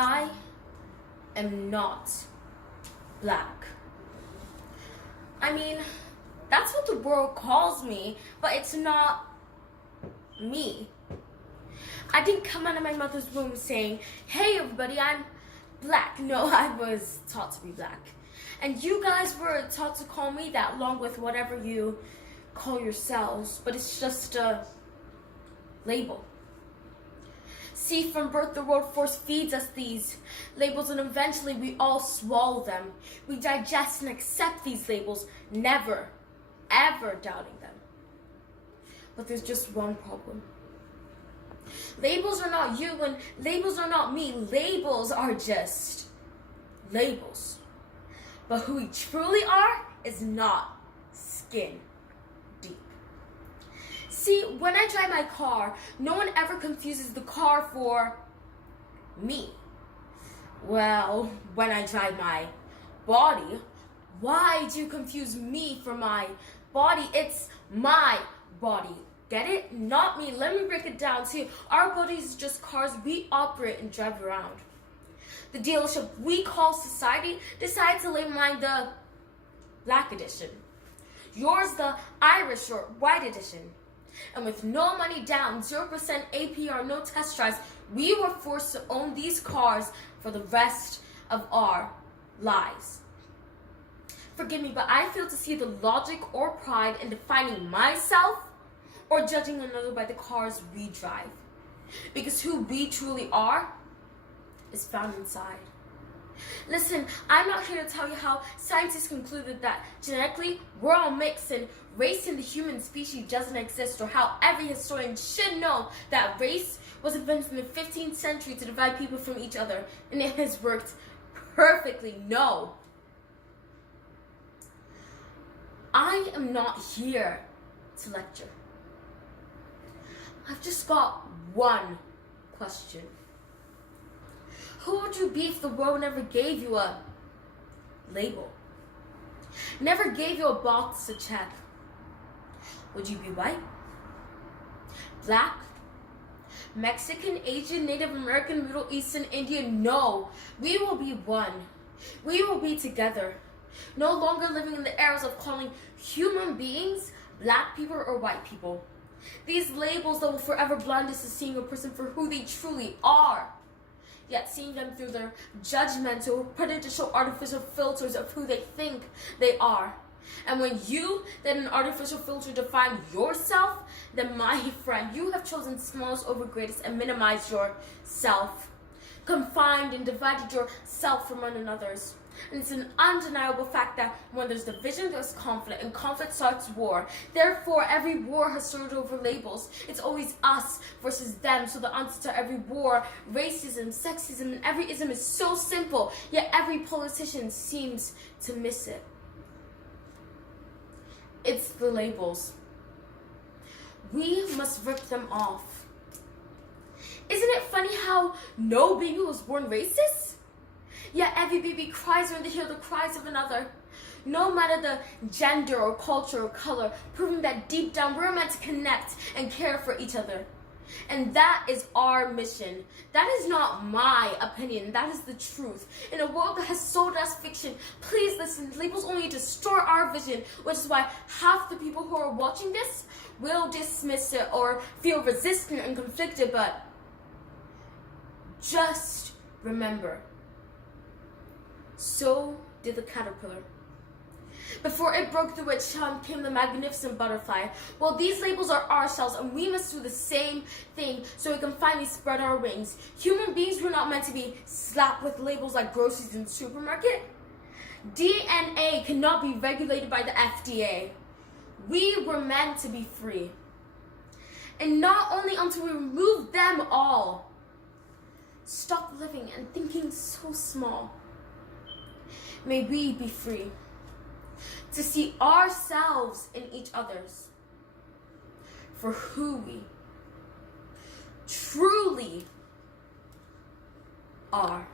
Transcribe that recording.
I am not black. I mean, that's what the world calls me, but it's not me. I didn't come out of my mother's womb saying, hey everybody, I'm black. No, I was taught to be black. And you guys were taught to call me that along with whatever you call yourselves, but it's just a label. See, from birth the world force feeds us these labels, and eventually we all swallow them. We digest and accept these labels, never, ever doubting them. But there's just one problem. Labels are not you and labels are not me. Labels are just labels. But who we truly are is not skin deep. See, when I drive my car, no one ever confuses the car for me. Well, when I drive my body, why do you confuse me for my body? It's my body. Get it? Not me. Let me break it down. See, our bodies is just cars we operate and drive around. The dealership we call society decides to label mine the black edition. Yours the Irish or white edition. And with no money down, 0% APR, no test drives, we were forced to own these cars for the rest of our lives. Forgive me, but I fail to see the logic or pride in defining myself or judging another by the cars we drive. Because who we truly are is found inside. Listen, I'm not here to tell you how scientists concluded that genetically we're all mixed and race in the human species doesn't exist, or how every historian should know that race was invented in the 15th century to divide people from each other, and it has worked perfectly. No. I am not here to lecture. I've just got one question. Who would you be if the world never gave you a label? Never gave you a box to check? Would you be white? Black? Mexican, Asian, Native American, Middle Eastern, Indian? No. We will be one. We will be together. No longer living in the eras of calling human beings black people or white people. These labels that will forever blind us to seeing a person for who they truly are, yet seeing them through their judgmental, prejudicial, artificial filters of who they think they are. And when you let an artificial filter define yourself, then my friend, you have chosen smallest over greatest and minimized yourself, confined and divided yourself from one another's. And it's an undeniable fact that when there's division, there's conflict, and conflict starts war. Therefore, every war has started over labels. It's always us versus them. So the answer to every war, racism, sexism, and every ism is so simple, yet every politician seems to miss it. It's the labels. We must rip them off. Isn't it funny how no baby was born racist? Yet every baby cries when they hear the cries of another. No matter the gender or culture or color, proving that deep down we're meant to connect and care for each other. And that is our mission. That is not my opinion. That is the truth. In a world that has sold us fiction, please listen. Labels only distort our vision, which is why half the people who are watching this will dismiss it or feel resistant and conflicted. But just remember, so did the caterpillar. Before it broke through its shell came the magnificent butterfly. Well, these labels are our shells, and we must do the same thing so we can finally spread our wings. Human beings were not meant to be slapped with labels like groceries in the supermarket. DNA cannot be regulated by the FDA. We were meant to be free. And not only until we remove them all. Stop living and thinking so small. May we be free to see ourselves in each other's for who we truly are.